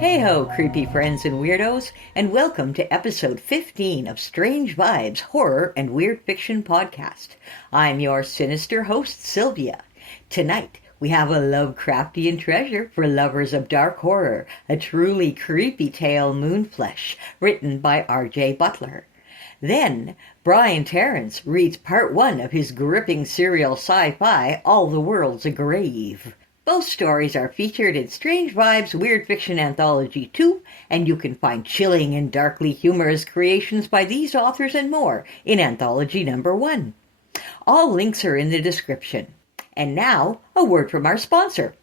Hey-ho, creepy friends and weirdos, and welcome to episode 15 of Strange Vibes Horror and Weird Fiction Podcast. I'm your sinister host, Sylvia. Tonight, we have a Lovecraftian treasure for lovers of dark horror, a truly creepy tale, Moonflesh, written by RJ Butler. Then, Brian Terrence reads part 1 of his gripping serial sci-fi, All the World's a Grave. Both stories are featured in Strange Vibes Weird Fiction Anthology 2, and you can find chilling and darkly humorous creations by these authors and more in Anthology number 1. All links are in the description. And now, a word from our sponsor.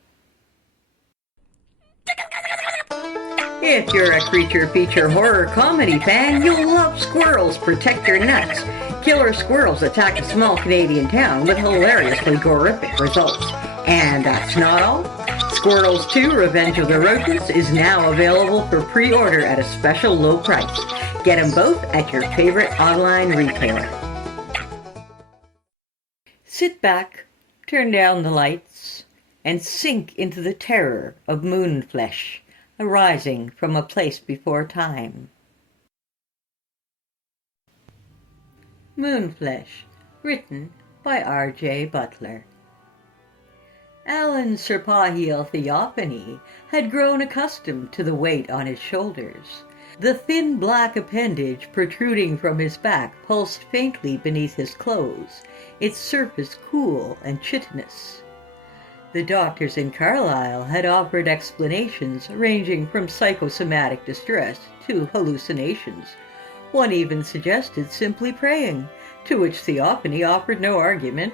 If you're a creature feature horror comedy fan, you'll love Squirrels Protect Your Nuts. Killer squirrels attack a small Canadian town with hilariously horrific results. And that's not all. Squirrels 2 Revenge of the Roaches is now available for pre-order at a special low price. Get them both at your favorite online retailer. Sit back, turn down the lights, and sink into the terror of Moonflesh, arising from a place before time. Moonflesh, written by RJ Butler. Alan Serpahiel Theophany had grown accustomed to the weight on his shoulders. The thin black appendage protruding from his back pulsed faintly beneath his clothes, its surface cool and chitinous. The doctors in Carlisle had offered explanations ranging from psychosomatic distress to hallucinations. One even suggested simply praying, to which Theophany offered no argument.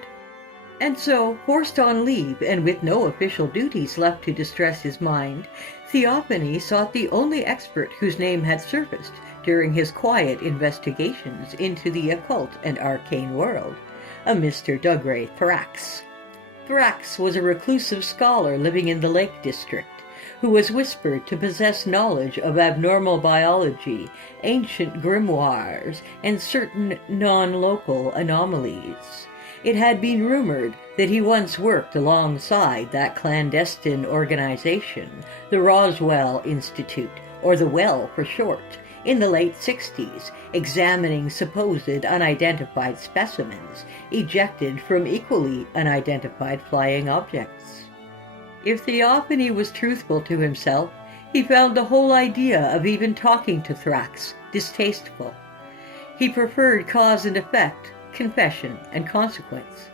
And so, forced on leave and with no official duties left to distress his mind, Theophany sought the only expert whose name had surfaced during his quiet investigations into the occult and arcane world, a Mr. Dougray Thrax. Thrax was a reclusive scholar living in the Lake District, who was whispered to possess knowledge of abnormal biology, ancient grimoires, and certain non-local anomalies. It had been rumored that he once worked alongside that clandestine organization, the Roswell Institute, or the Well for short, in the late 60s, examining supposed unidentified specimens ejected from equally unidentified flying objects. If Theophany was truthful to himself, he found the whole idea of even talking to Thrax distasteful. He preferred cause and effect, confession, and consequence.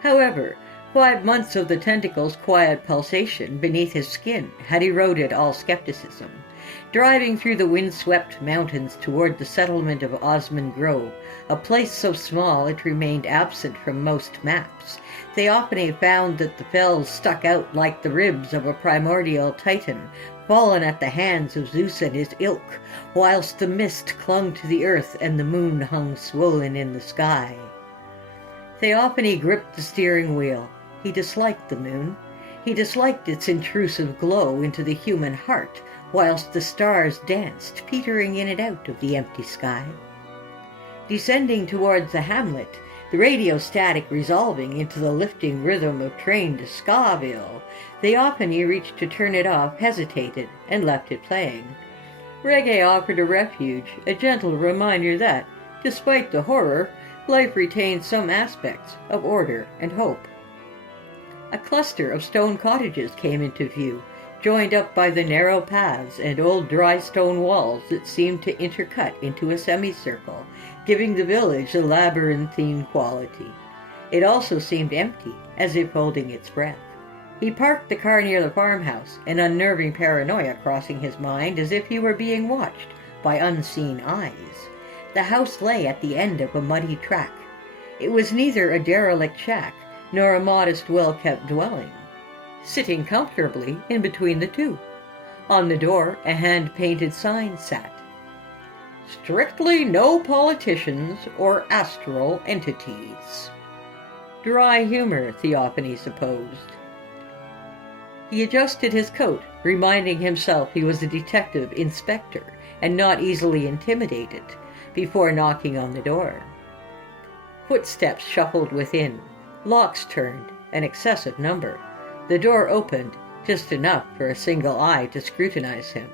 However, 5 months of the tentacle's quiet pulsation beneath his skin had eroded all skepticism. Driving through the wind-swept mountains toward the settlement of Osmond Grove, a place so small it remained absent from most maps, Theophany found that the fells stuck out like the ribs of a primordial titan, fallen at the hands of Zeus and his ilk, whilst the mist clung to the earth and the moon hung swollen in the sky. Theophany gripped the steering wheel. He disliked the moon. He disliked its intrusive glow into the human heart, whilst the stars danced, petering in and out of the empty sky. Descending towards the hamlet, the radio static resolving into the lifting rhythm of train to Skaville, Theophany reached to turn it off, hesitated, and left it playing. Reggae offered a refuge, a gentle reminder that, despite the horror, life retained some aspects of order and hope. A cluster of stone cottages came into view, joined up by the narrow paths and old dry stone walls that seemed to intercut into a semicircle, giving the village a labyrinthine quality. It also seemed empty, as if holding its breath. He parked the car near the farmhouse, an unnerving paranoia crossing his mind as if he were being watched by unseen eyes. The house lay at the end of a muddy track. It was neither a derelict shack nor a modest, well-kept dwelling, sitting comfortably in between the two. On the door, a hand-painted sign sat. Strictly no politicians or astral entities. Dry humor, Theophany supposed. He adjusted his coat, reminding himself he was a detective inspector and not easily intimidated, before knocking on the door. Footsteps shuffled within, locks turned, an excessive number. The door opened, just enough for a single eye to scrutinize him.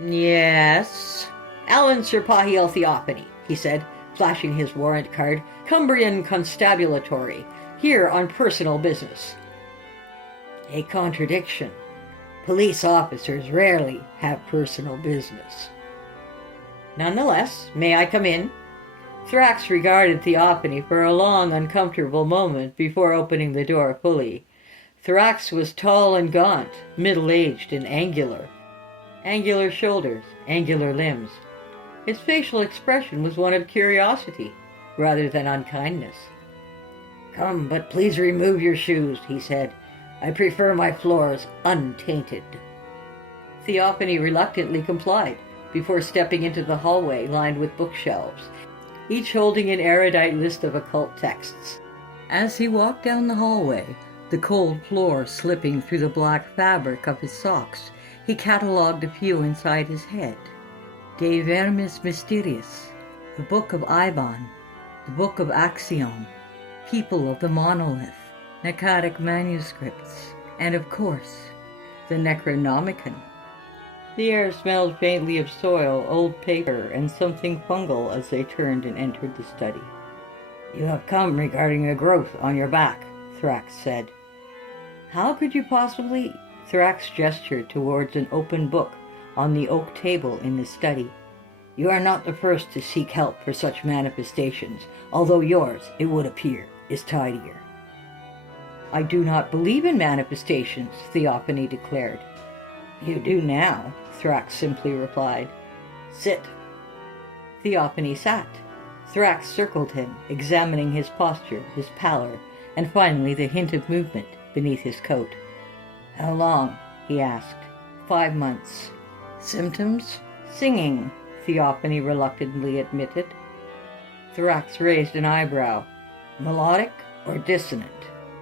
Yes. Alan Sirpahiel Theophany, he said, flashing his warrant card. Cumbrian Constabulatory, here on personal business. A contradiction. Police officers rarely have personal business. Nonetheless, may I come in? Thrax regarded Theophany for a long, uncomfortable moment before opening the door fully. Thrax was tall and gaunt, middle-aged and angular. Angular shoulders, angular limbs. His facial expression was one of curiosity, rather than unkindness. "Come, but please remove your shoes," he said. "I prefer my floors untainted." Theophany reluctantly complied, before stepping into the hallway lined with bookshelves, each holding an erudite list of occult texts. As he walked down the hallway, the cold floor slipping through the black fabric of his socks, he catalogued a few inside his head. De Vermis Mysterious, the Book of Ivan, the Book of Axiom, People of the Monolith, Necadic Manuscripts, and of course, the Necronomicon. The air smelled faintly of soil, old paper, and something fungal as they turned and entered the study. "You have come regarding a growth on your back," Thrax said. "How could you possibly—" Thrax gestured towards an open book on the oak table in the study. "You are not the first to seek help for such manifestations, although yours, it would appear, is tidier." "I do not believe in manifestations," Theophany declared. "You do now," Thrax simply replied. "Sit." Theophany sat. Thrax circled him, examining his posture, his pallor, and finally the hint of movement beneath his coat. "How long?" he asked. 5 months. "Symptoms?" "Singing," Theophany reluctantly admitted. Thrax raised an eyebrow. "Melodic or dissonant?"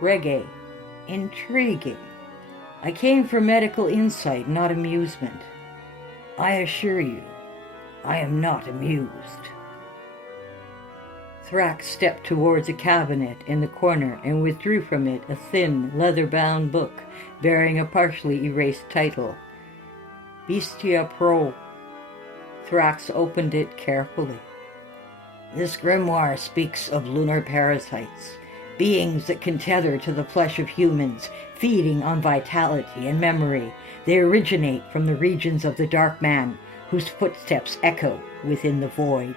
"Reggae." "Intriguing. I came for medical insight, not amusement. I assure you, I am not amused." Thrax stepped towards a cabinet in the corner and withdrew from it a thin, leather-bound book bearing a partially erased title. Bestia Pro. Thrax opened it carefully. "This grimoire speaks of lunar parasites, beings that can tether to the flesh of humans, feeding on vitality and memory. They originate from the regions of the Dark Man, whose footsteps echo within the void."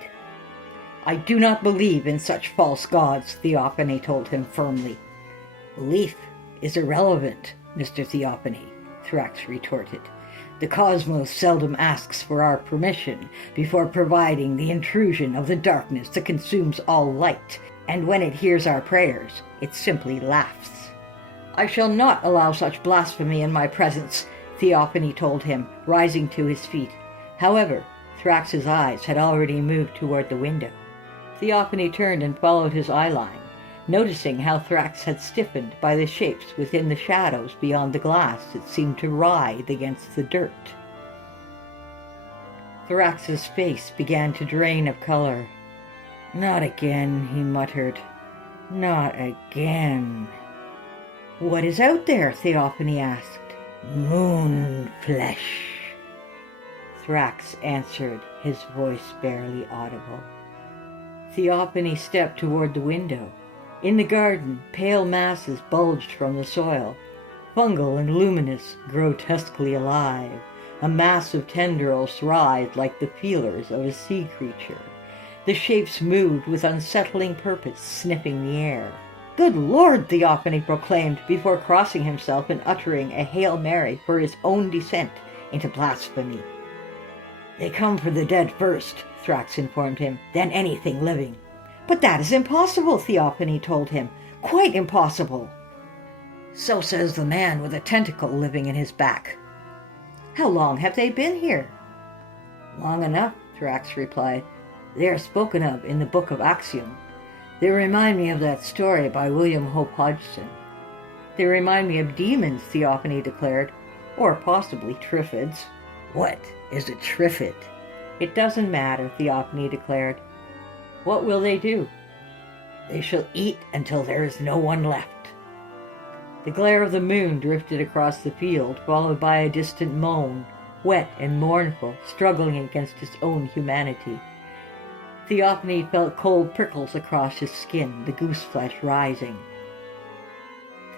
"I do not believe in such false gods," Theophany told him firmly. "Belief is irrelevant, Mr. Theophany," Thrax retorted. "The cosmos seldom asks for our permission before providing the intrusion of the darkness that consumes all light, and when it hears our prayers, it simply laughs." "I shall not allow such blasphemy in my presence," Theophany told him, rising to his feet. However, Thrax's eyes had already moved toward the window. Theophany turned and followed his eyeline, noticing how Thrax had stiffened by the shapes within the shadows beyond the glass that seemed to writhe against the dirt. Thrax's face began to drain of color. "Not again," he muttered. "Not again." "What is out there?" Theophany asked. "Moon flesh," Thrax answered, his voice barely audible. Theophany stepped toward the window. In the garden, pale masses bulged from the soil, fungal and luminous, grotesquely alive. A mass of tendrils writhed like the feelers of a sea creature. The shapes moved with unsettling purpose, sniffing the air. "Good Lord!" Theophany proclaimed, before crossing himself and uttering a Hail Mary for his own descent into blasphemy. "They come for the dead first," Thrax informed him, "then anything living." "But that is impossible," Theophany told him. "Quite impossible." "So says the man with a tentacle living in his back." "How long have they been here?" "Long enough," Thrax replied. "They are spoken of in the Book of Axiom. They remind me of that story by William Hope Hodgson." "They remind me of demons," Theophany declared. "Or possibly triffids." "What is a triffid?" "It doesn't matter," Theophany declared. "What will they do?" "They shall eat until there is no one left." The glare of the moon drifted across the field, followed by a distant moan, wet and mournful, struggling against its own humanity. Theophany felt cold prickles across his skin, the goose flesh rising.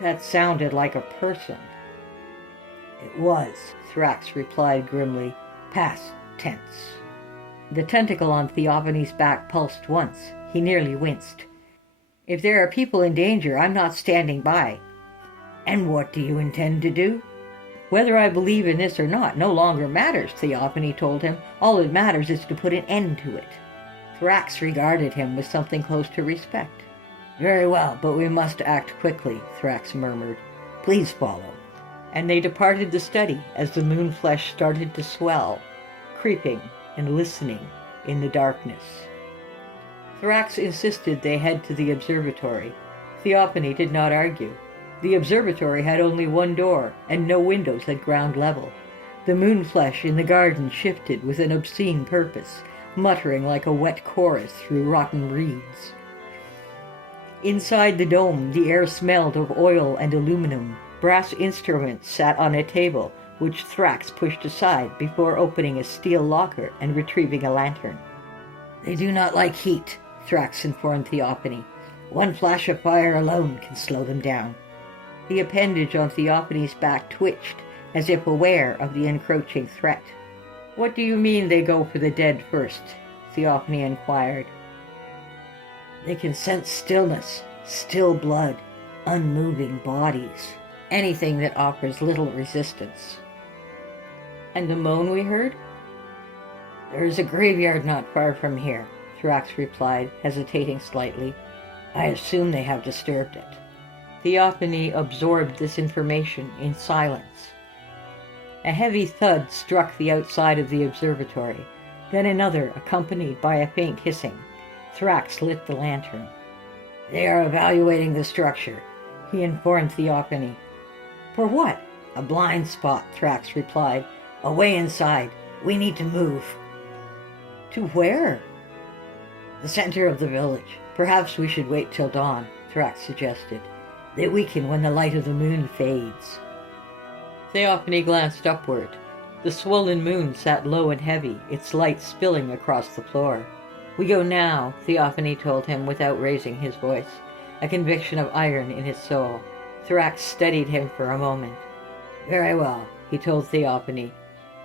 That sounded like a person. It was, Thrax replied grimly, past tense. The tentacle on Theophany's back pulsed once. He nearly winced. If there are people in danger, I'm not standing by. And what do you intend to do? Whether I believe in this or not no longer matters, Theophany told him. All that matters is to put an end to it. Thrax regarded him with something close to respect. Very well, but we must act quickly, Thrax murmured. Please follow. And they departed the study as the moon flesh started to swell, creeping and listening in the darkness. Thrax insisted they head to the observatory. Theophany did not argue. The observatory had only one door, and no windows at ground level. The moon flesh in the garden shifted with an obscene purpose, muttering like a wet chorus through rotten reeds. Inside the dome, the air smelled of oil and aluminum. Brass instruments sat on a table, which Thrax pushed aside before opening a steel locker and retrieving a lantern. They do not like heat, Thrax informed Theophany. One flash of fire alone can slow them down. The appendage on Theophany's back twitched, as if aware of the encroaching threat. What do you mean they go for the dead first? Theophany inquired. They can sense stillness, still blood, unmoving bodies, anything that offers little resistance. And the moan we heard? There is a graveyard not far from here, Thrax replied, hesitating slightly. I assume they have disturbed it. Theophany absorbed this information in silence. A heavy thud struck the outside of the observatory, then another, accompanied by a faint hissing. Thrax lit the lantern. They are evaluating the structure, he informed Theophany. For what? A blind spot, Thrax replied. Away inside. We need to move. To where? The center of the village. Perhaps we should wait till dawn, Thrax suggested. They weaken when the light of the moon fades. Theophany glanced upward. The swollen moon sat low and heavy, its light spilling across the floor. We go now, Theophany told him without raising his voice, a conviction of iron in his soul. Thrax studied him for a moment. Very well, he told Theophany,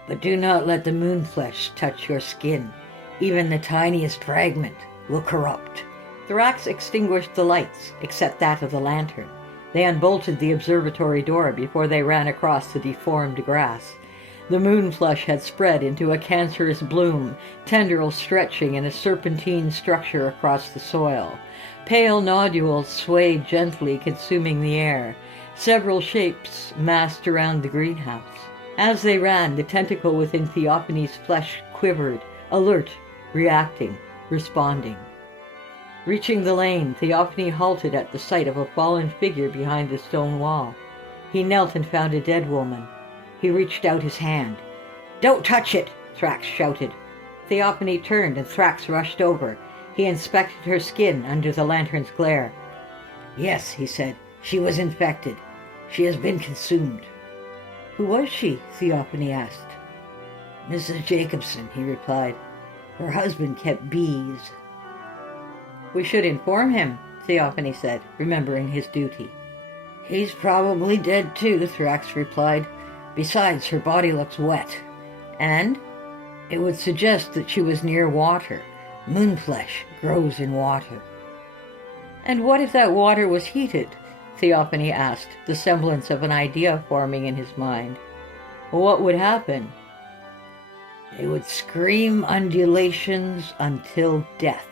but do not let the moon flesh touch your skin. Even the tiniest fragment will corrupt. Thrax extinguished the lights, except that of the lantern. They unbolted the observatory door before they ran across the deformed grass. The moon flesh had spread into a cancerous bloom, tendrils stretching in a serpentine structure across the soil. Pale nodules swayed gently, consuming the air. Several shapes massed around the greenhouse. As they ran, the tentacle within Theophany's flesh quivered, alert, reacting, responding. Reaching the lane, Theophany halted at the sight of a fallen figure behind the stone wall. He knelt and found a dead woman. He reached out his hand. Don't touch it, Thrax shouted. Theophany turned and Thrax rushed over. He inspected her skin under the lantern's glare. Yes, he said, she was infected. She has been consumed. Who was she? Theophany asked. Mrs. Jacobson, he replied. Her husband kept bees. We should inform him, Theophany said, remembering his duty. He's probably dead too, Thrax replied. Besides, her body looks wet. And? It would suggest that she was near water. Moon flesh grows in water. And what if that water was heated? Theophany asked, the semblance of an idea forming in his mind. What would happen? They would scream undulations until death.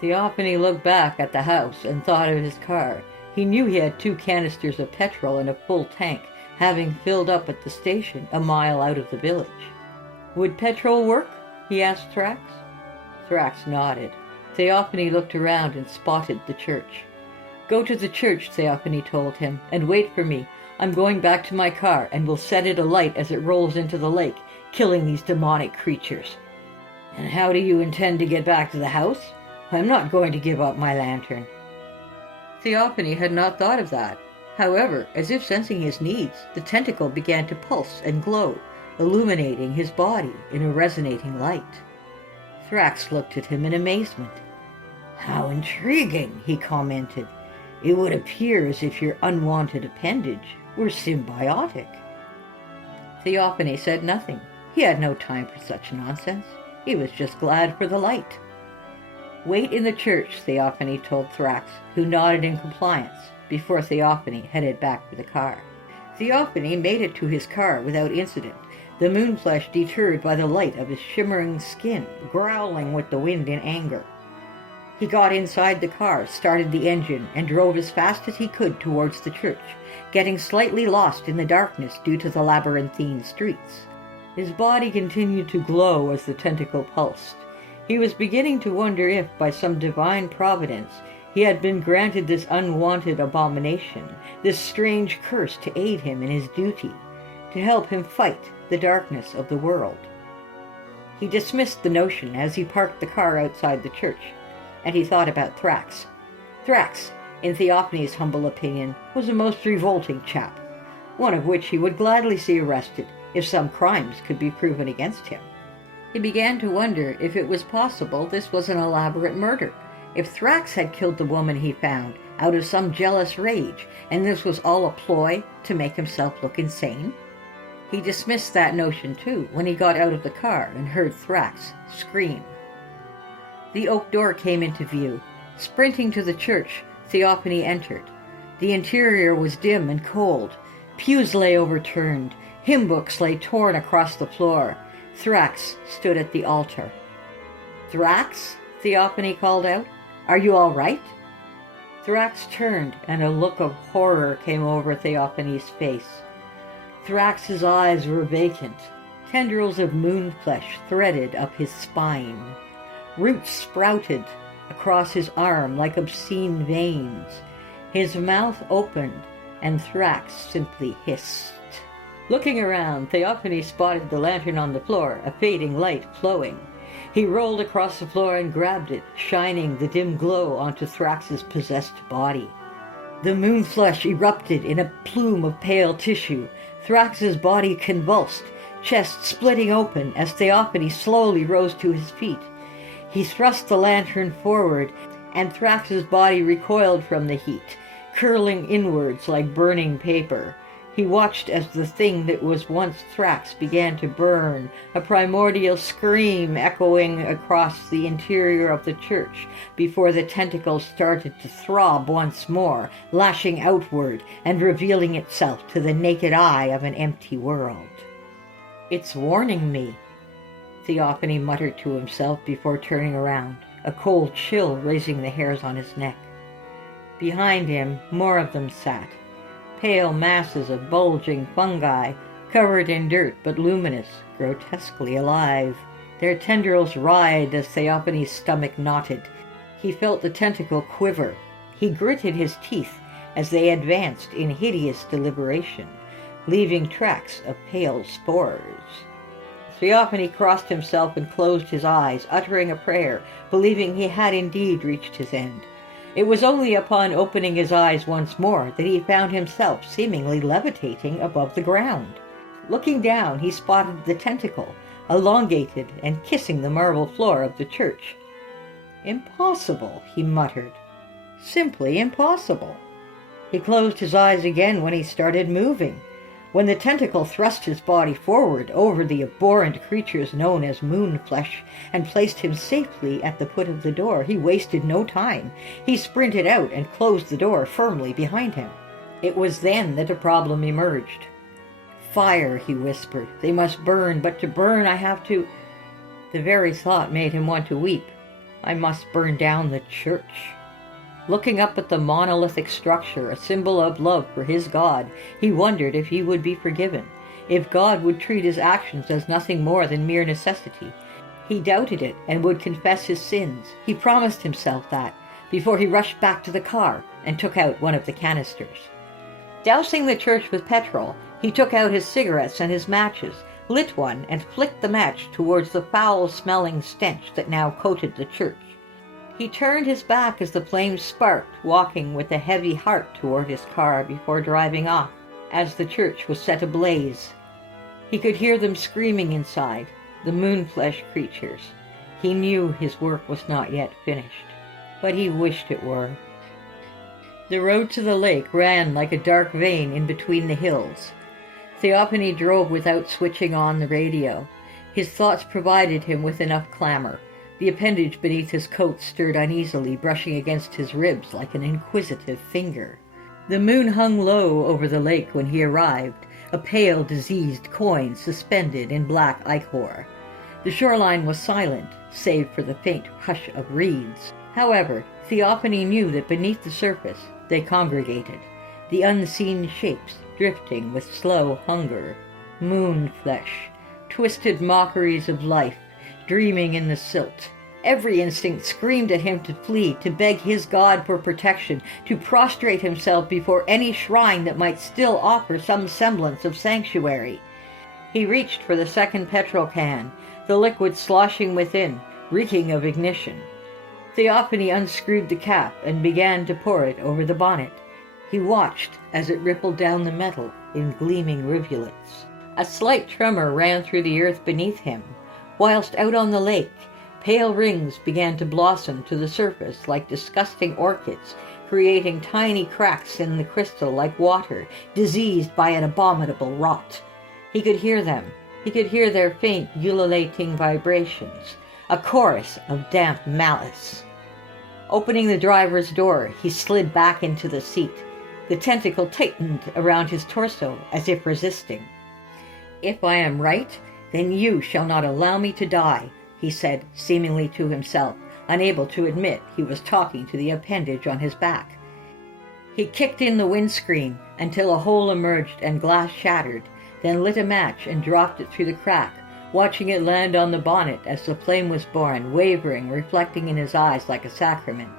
Theophany looked back at the house and thought of his car. He knew he had 2 canisters of petrol and a full tank, having filled up at the station a mile out of the village. Would petrol work? He asked Thrax. Thrax nodded. Theophany looked around and spotted the church. Go to the church, Theophany told him, and wait for me. I'm going back to my car and will set it alight as it rolls into the lake, killing these demonic creatures. And how do you intend to get back to the house? I'm not going to give up my lantern. Theophany had not thought of that. However, as if sensing his needs, the tentacle began to pulse and glow, illuminating his body in a resonating light. Thrax looked at him in amazement. "How intriguing," he commented. "It would appear as if your unwanted appendage were symbiotic." Theophany said nothing. He had no time for such nonsense. He was just glad for the light. "Wait in the church," Theophany told Thrax, who nodded in compliance, before Theophany headed back to the car. Theophany made it to his car without incident, the moonflesh deterred by the light of his shimmering skin, growling with the wind in anger. He got inside the car, started the engine, and drove as fast as he could towards the church, getting slightly lost in the darkness due to the labyrinthine streets. His body continued to glow as the tentacle pulsed. He was beginning to wonder if, by some divine providence, he had been granted this unwanted abomination, this strange curse to aid him in his duty, to help him fight the darkness of the world. He dismissed the notion as he parked the car outside the church, and he thought about Thrax. Thrax, in Theophany's humble opinion, was a most revolting chap, one of which he would gladly see arrested if some crimes could be proven against him. He began to wonder if it was possible this was an elaborate murder, if Thrax had killed the woman he found out of some jealous rage, and this was all a ploy to make himself look insane. He dismissed that notion too when he got out of the car and heard Thrax scream. The oak door came into view. Sprinting to the church, Theophany entered. The interior was dim and cold. Pews lay overturned. Hymn books lay torn across the floor. Thrax stood at the altar. "Thrax?" Theophany called out. "Are you all right?" Thrax turned, and a look of horror came over Theophany's face. Thrax's eyes were vacant. Tendrils of moonflesh threaded up his spine. Roots sprouted across his arm like obscene veins. His mouth opened, and Thrax simply hissed. Looking around, Theophany spotted the lantern on the floor, a fading light flowing. He rolled across the floor and grabbed it, shining the dim glow onto Thrax's possessed body. The moonflesh erupted in a plume of pale tissue. Thrax's body convulsed, chest splitting open as Theophany slowly rose to his feet. He thrust the lantern forward, and Thrax's body recoiled from the heat, curling inwards like burning paper. He watched as the thing that was once Thrax began to burn, a primordial scream echoing across the interior of the church before the tentacles started to throb once more, lashing outward and revealing itself to the naked eye of an empty world. "It's warning me," Theophany muttered to himself before turning around, a cold chill raising the hairs on his neck. Behind him, more of them sat. Pale masses of bulging fungi, covered in dirt but luminous, grotesquely alive. Their tendrils writhed as Theophany's stomach knotted. He felt the tentacle quiver. He gritted his teeth as they advanced in hideous deliberation, leaving tracks of pale spores. Theophany crossed himself and closed his eyes, uttering a prayer, believing he had indeed reached his end. It was only upon opening his eyes once more that he found himself seemingly levitating above the ground. Looking down, he spotted the tentacle, elongated and kissing the marble floor of the church. "Impossible," he muttered. "Simply impossible." He closed his eyes again when he started moving. When the tentacle thrust his body forward over the abhorrent creatures known as moonflesh and placed him safely at the foot of the door, he wasted no time. He sprinted out and closed the door firmly behind him. It was then that a problem emerged. "Fire," he whispered. "They must burn, but to burn I have to—" The very thought made him want to weep. "I must burn down the church." Looking up at the monolithic structure, a symbol of love for his God, he wondered if he would be forgiven, if God would treat his actions as nothing more than mere necessity. He doubted it and would confess his sins. He promised himself that, before he rushed back to the car and took out one of the canisters. Dousing the church with petrol, he took out his cigarettes and his matches, lit one, and flicked the match towards the foul-smelling stench that now coated the church. He turned his back as the flames sparked, walking with a heavy heart toward his car before driving off, as the church was set ablaze. He could hear them screaming inside, the moon-flesh creatures. He knew his work was not yet finished, but he wished it were. The road to the lake ran like a dark vein in between the hills. Theophany drove without switching on the radio. His thoughts provided him with enough clamor. The appendage beneath his coat stirred uneasily, brushing against his ribs like an inquisitive finger. The moon hung low over the lake when he arrived, a pale, diseased coin suspended in black ichor. The shoreline was silent, save for the faint hush of reeds. However, Theophany knew that beneath the surface they congregated, the unseen shapes drifting with slow hunger, moon-flesh, twisted mockeries of life, dreaming in the silt. Every instinct screamed at him to flee, to beg his god for protection, to prostrate himself before any shrine that might still offer some semblance of sanctuary. He reached for the second petrol can, the liquid sloshing within, reeking of ignition. Theophany unscrewed the cap and began to pour it over the bonnet. He watched as it rippled down the metal in gleaming rivulets. A slight tremor ran through the earth beneath him, whilst out on the lake, pale rings began to blossom to the surface like disgusting orchids, creating tiny cracks in the crystal like water, diseased by an abominable rot. He could hear them. He could hear their faint, ululating vibrations, a chorus of damp malice. Opening the driver's door, he slid back into the seat. The tentacle tightened around his torso as if resisting. "If I am right, then you shall not allow me to die," he said, seemingly to himself, unable to admit he was talking to the appendage on his back. He kicked in the windscreen until a hole emerged and glass shattered, then lit a match and dropped it through the crack, watching it land on the bonnet as the flame was born, wavering, reflecting in his eyes like a sacrament.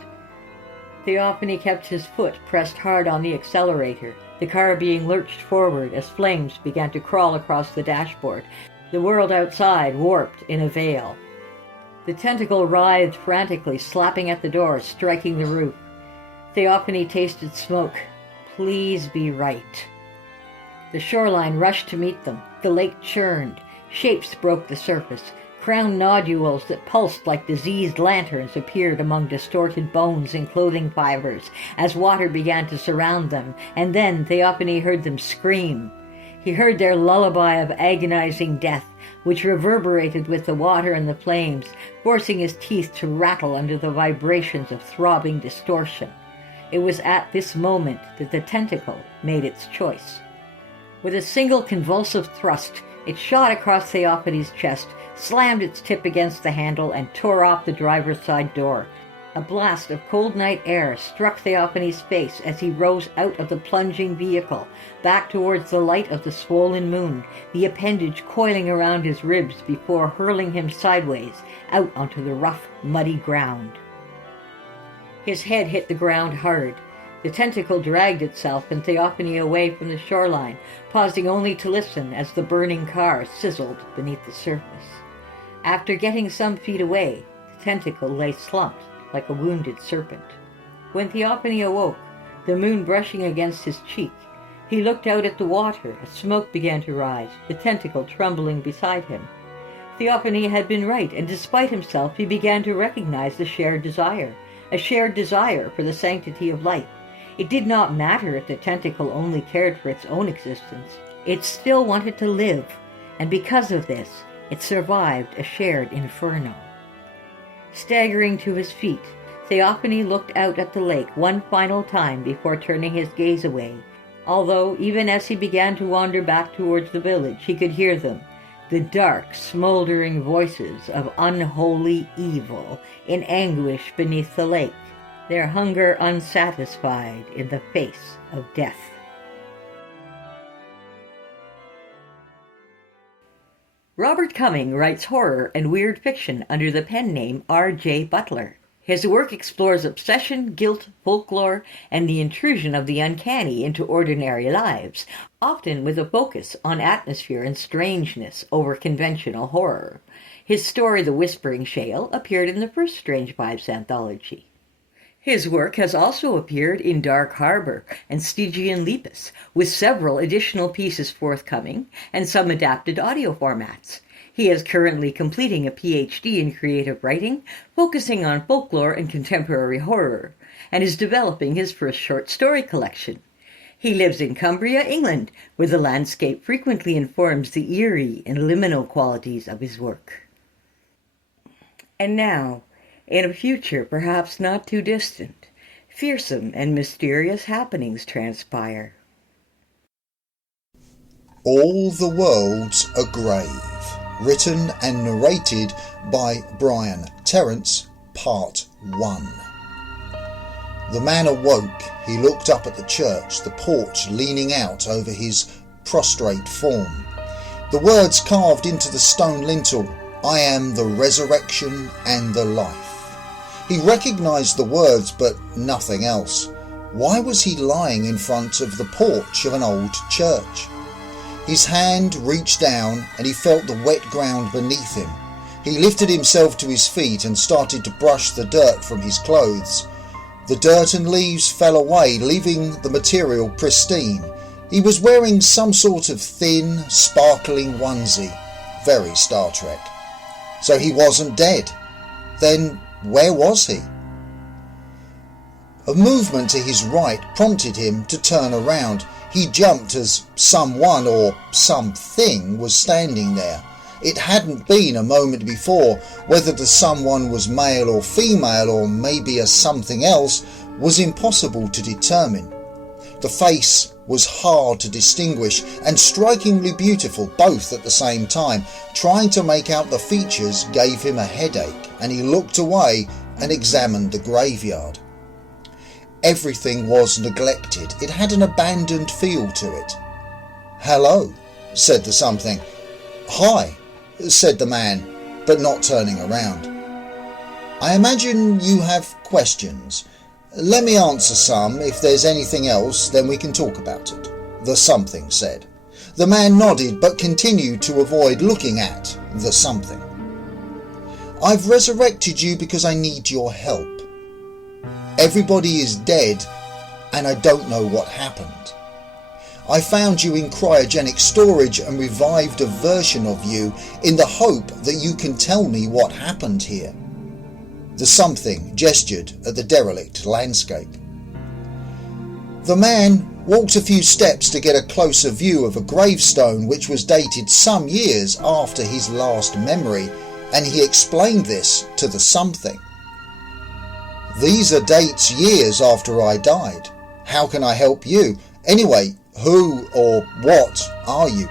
Theophany kept his foot pressed hard on the accelerator, the car being lurched forward as flames began to crawl across the dashboard. The world outside warped in a veil. The tentacle writhed frantically, slapping at the door, striking the roof. Theophany tasted smoke. Please be right. The shoreline rushed to meet them. The lake churned. Shapes broke the surface. Crown nodules that pulsed like diseased lanterns appeared among distorted bones and clothing fibers as water began to surround them, and then Theophany heard them scream. He heard their lullaby of agonizing death, which reverberated with the water and the flames, forcing his teeth to rattle under the vibrations of throbbing distortion. It was at this moment that the tentacle made its choice. With a single convulsive thrust, it shot across Theophany's chest, slammed its tip against the handle, and tore off the driver's side door. A blast of cold night air struck Theophany's face as he rose out of the plunging vehicle, back towards the light of the swollen moon, the appendage coiling around his ribs before hurling him sideways, out onto the rough, muddy ground. His head hit the ground hard. The tentacle dragged itself and Theophany away from the shoreline, pausing only to listen as the burning car sizzled beneath the surface. After getting some feet away, the tentacle lay slumped like a wounded serpent. When Theophany awoke, the moon brushing against his cheek, he looked out at the water as smoke began to rise, the tentacle trembling beside him. Theophany had been right, and despite himself he began to recognize a shared desire for the sanctity of life. It did not matter if the tentacle only cared for its own existence. It still wanted to live, and because of this, it survived a shared inferno. Staggering to his feet, Theophany looked out at the lake one final time before turning his gaze away, although even as he began to wander back towards the village, he could hear them, the dark, smoldering voices of unholy evil in anguish beneath the lake, their hunger unsatisfied in the face of death. Robert Cumming writes horror and weird fiction under the pen name RJ Butler. His work explores obsession, guilt, folklore, and the intrusion of the uncanny into ordinary lives, often with a focus on atmosphere and strangeness over conventional horror. His story, The Whispering Shale, appeared in the first Strange Vibes anthology. His work has also appeared in Dark Harbour and Stygian Lepus, with several additional pieces forthcoming and some adapted audio formats. He is currently completing a PhD in creative writing, focusing on folklore and contemporary horror, and is developing his first short story collection. He lives in Cumbria, England, where the landscape frequently informs the eerie and liminal qualities of his work. And now, in a future perhaps not too distant, fearsome and mysterious happenings transpire. All the World's a Grave, written and narrated by Brian Terence, Part 1. The man awoke. He looked up at the church, the porch leaning out over his prostrate form. The words carved into the stone lintel, "I am the resurrection and the life." He recognised the words, but nothing else. Why was he lying in front of the porch of an old church? His hand reached down and he felt the wet ground beneath him. He lifted himself to his feet and started to brush the dirt from his clothes. The dirt and leaves fell away, leaving the material pristine. He was wearing some sort of thin, sparkling onesie. Very Star Trek. So he wasn't dead. Then where was he? A movement to his right prompted him to turn around. He jumped as someone or something was standing there. It hadn't been a moment before. Whether the someone was male or female, or maybe a something else, was impossible to determine. The face was hard to distinguish and strikingly beautiful both at the same time. Trying to make out the features gave him a headache, and he looked away and examined the graveyard. Everything was neglected. It had an abandoned feel to it. "Hello," said the something. "Hi," said the man, but not turning around. "I imagine you have questions. Let me answer some. If there's anything else, then we can talk about it," the something said. The man nodded, but continued to avoid looking at the something. "I've resurrected you because I need your help. Everybody is dead, and I don't know what happened. I found you in cryogenic storage and revived a version of you in the hope that you can tell me what happened here." The something gestured at the derelict landscape. The man walked a few steps to get a closer view of a gravestone which was dated some years after his last memory, and he explained this to the something. "These are dates years after I died. How can I help you? Anyway, who or what are you?"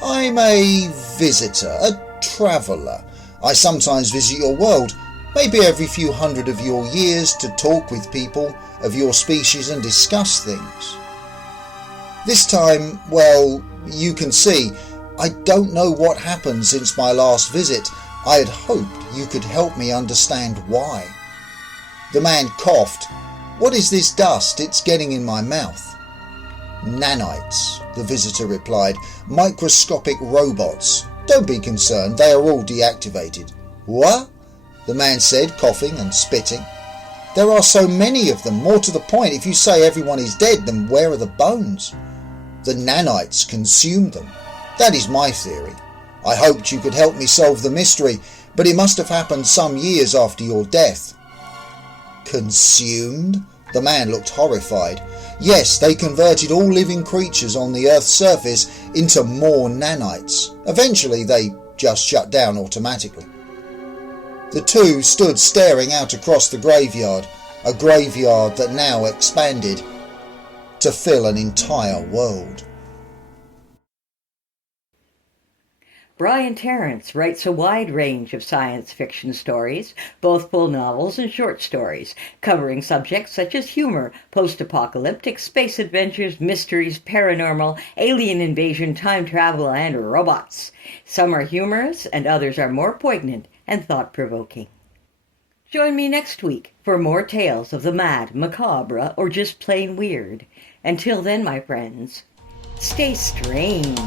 "I'm a visitor, a traveller. I sometimes visit your world, maybe every few hundred of your years, to talk with people of your species and discuss things. This time, well, you can see, I don't know what happened since my last visit. I had hoped you could help me understand why." The man coughed. "What is this dust? It's getting in my mouth." "Nanites," the visitor replied. "Microscopic robots. Don't be concerned, they are all deactivated." "What?" the man said, coughing and spitting. "There are so many of them. More to the point, if you say everyone is dead, then where are the bones?" "The nanites consumed them. That is my theory. I hoped you could help me solve the mystery, but it must have happened some years after your death." "Consumed?" The man looked horrified. "Yes, they converted all living creatures on the Earth's surface into more nanites. Eventually they just shut down automatically." The two stood staring out across the graveyard, a graveyard that now expanded to fill an entire world. Brian Terence writes a wide range of science fiction stories, both full novels and short stories, covering subjects such as humor, post-apocalyptic, space adventures, mysteries, paranormal, alien invasion, time travel, and robots. Some are humorous and others are more poignant and thought-provoking. Join me next week for more tales of the mad, macabre, or just plain weird. Until then, my friends, stay strange.